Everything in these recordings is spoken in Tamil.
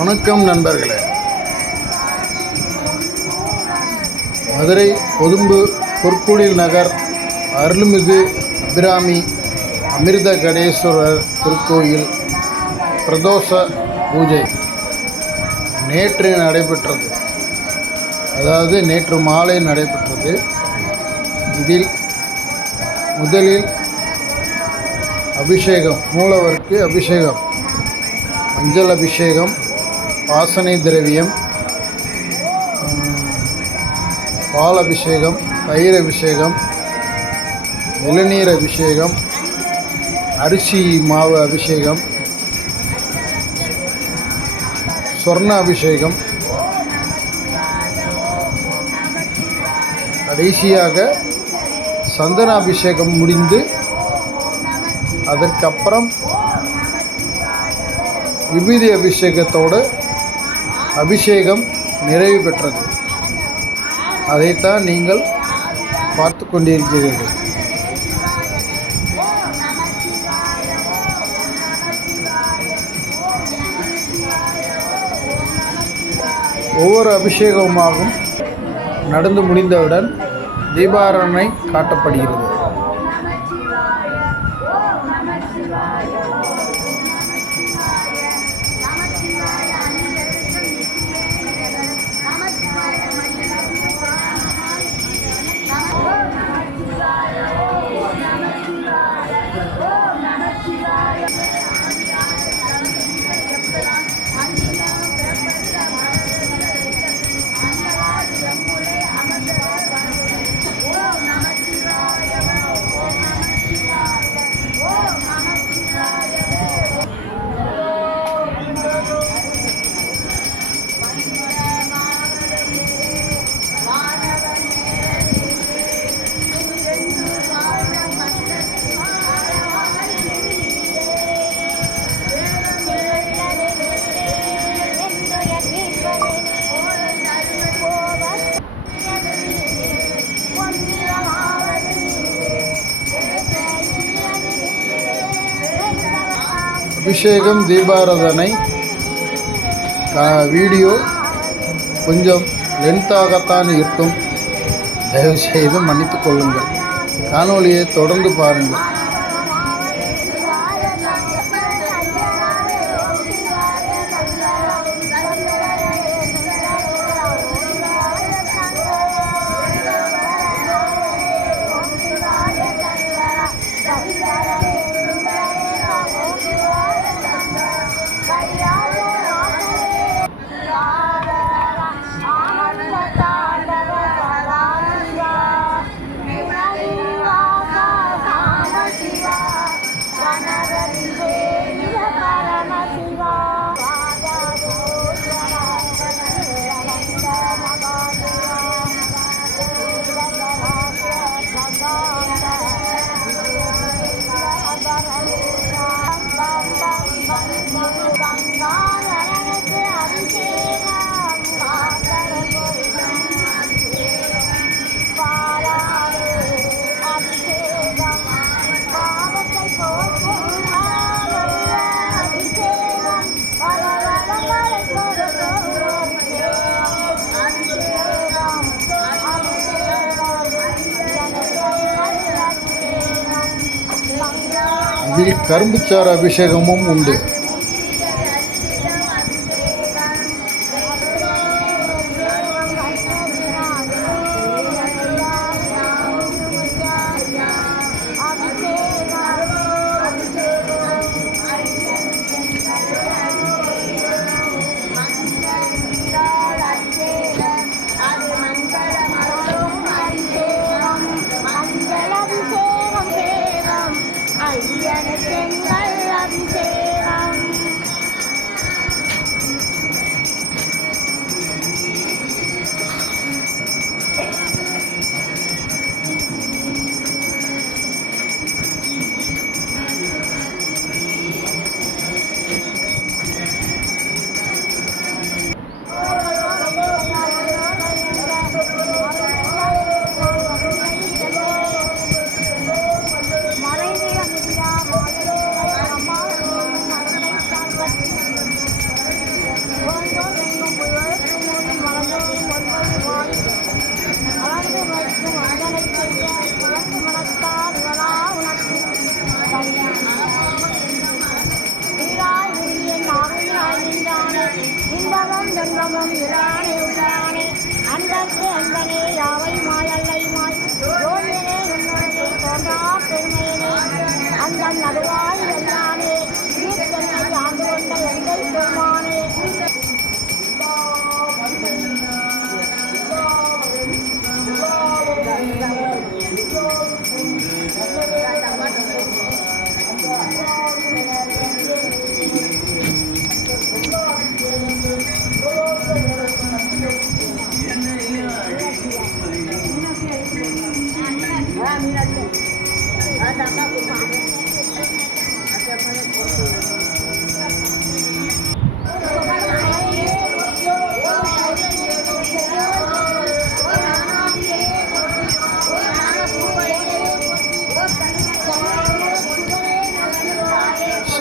வணக்கம் நண்பர்களே. மதுரை கொதும்பு பொற்குடில் நகர் அருள்மிகு அபிராமி அமிர்த கடேஸ்வரர் திருக்கோயில் பிரதோஷ பூஜை நேற்று நடைபெற்றது. அதாவது நேற்று மாலை நடைபெற்றது. இதில் முதலில் அபிஷேகம் மூலவருக்கு அபிஷேகம் மஞ்சள் அபிஷேகம் வாசனை திரவியம் பால் அபிஷேகம் தயிர் அபிஷேகம் இளநீர் அபிஷேகம் அரிசி மாவு அபிஷேகம் சொர்ண அபிஷேகம். கடைசியாக சந்தன அபிஷேகம் முடிந்து அதற்கப்புறம் விபூதி அபிஷேகத்தோடு அபிஷேகம் நிறைவு பெற்றது. அதைத்தான் நீங்கள் பார்த்து கொண்டிருக்கிறீர்கள். ஒவ்வொரு அபிஷேகமாகவும் நடந்து முடிந்தவுடன் தீபாரணை காட்டப்படுகிறது. அபிஷேகம் தீபாராதனை கா- வீடியோ கொஞ்சம் லென்த்தாகத்தான் இருக்கும். தயவுசெய்து மன்னித்து கொள்ளுங்கள். காணொலியை தொடர்ந்து பாருங்கள். இதில் கரும்புச்சாறு அபிஷேகமும் உண்டு. அன்பர்க்கு அன்பனே யாவை மாயல்லை மாய் ஜோதியனே உன்னுடைய தோன்றா பெருமையனே. அந்த நடுவாய் எல்லானே நீர்த்தன்னை ஆண்டு கொண்ட எங்கள் பெருமாள்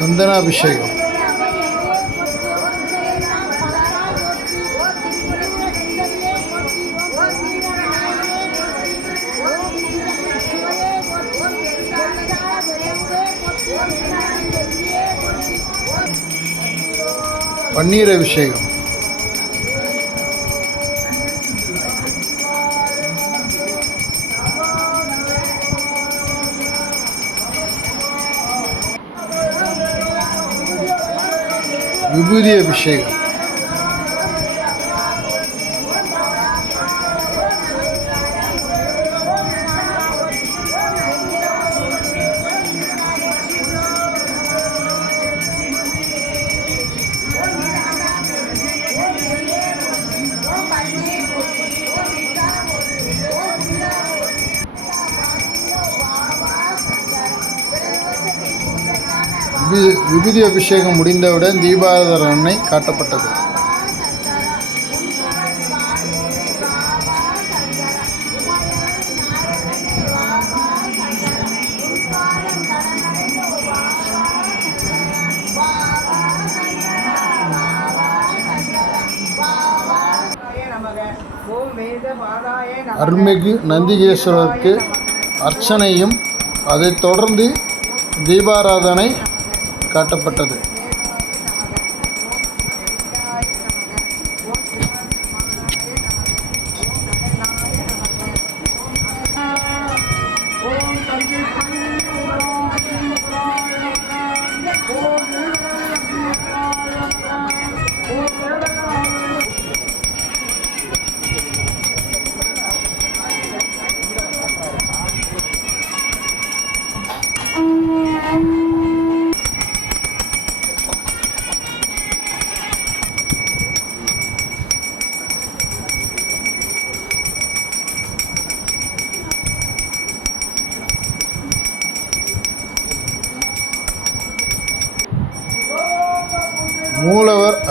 சந்தனாபிஷேகம் பன்னீர் அபிஷேகம் விபூதி அபிஷேகம் விபூ- விபூதி அபிஷேகம் முடிந்தவுடன் தீபாராதனை காட்டப்பட்டது. அருள்மிகு நந்திகேஸ்வரருக்கு அர்ச்சனையும் அதைத் தொடர்ந்து தீபாராதனை காட்டப்பட்டது.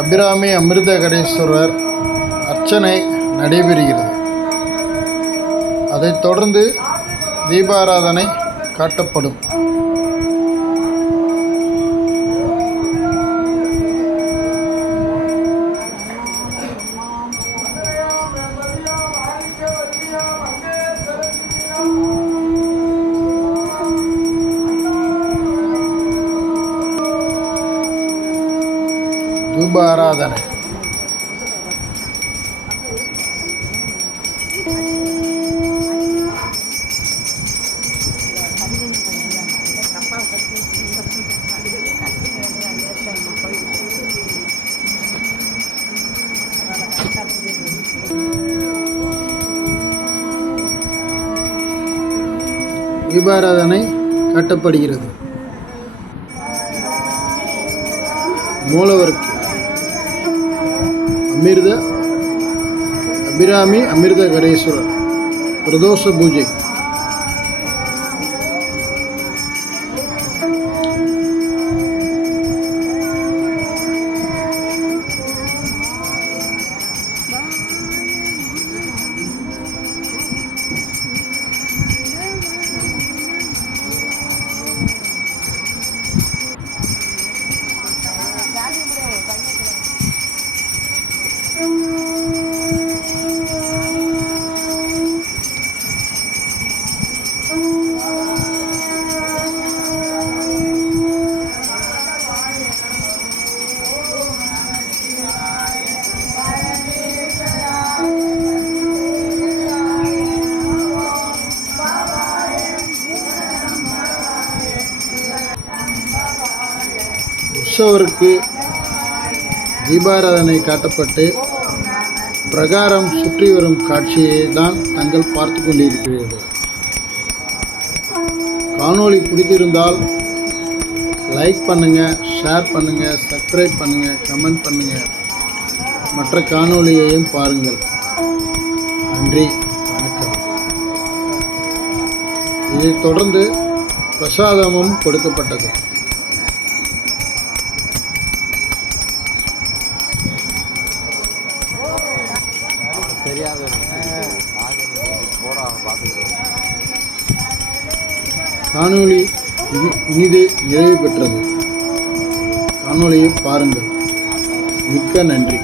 மூலவர் அபிராமி அமிர்தகடேஸ்வரர் அர்ச்சனை நடைபெறுகிறது. அதைத் தொடர்ந்து தீபாராதனை காட்டப்படும். ஆராதனை. தீபாராதனை காட்டப்படுகிறது. மூலவருக்கு அமிர்த அபிராமி அமிர்த கரேஸ்வரர் பிரதோஷ பூஜை. உற்சவருக்கு தீபாராதனை காட்டப்பட்டு பிரகாரம் சுற்றி வரும் காட்சியை தான் தங்கள் பார்த்து கொண்டிருக்கிறீர்கள். காணொளி பிடித்திருந்தால் லைக் பண்ணுங்கள் ஷேர் பண்ணுங்கள் சப்ஸ்கிரைப் பண்ணுங்கள் கமெண்ட் பண்ணுங்கள் மற்ற காணொளியையும் பாருங்கள். நன்றி வணக்கம். இதைத் தொடர்ந்து பிரசாதமும் கொடுக்கப்பட்டது. தெரியாத காணொளி இனி இனிதே நிறைவு பெற்றது. காணொளியை பாருங்கள். மிக்க நன்றி.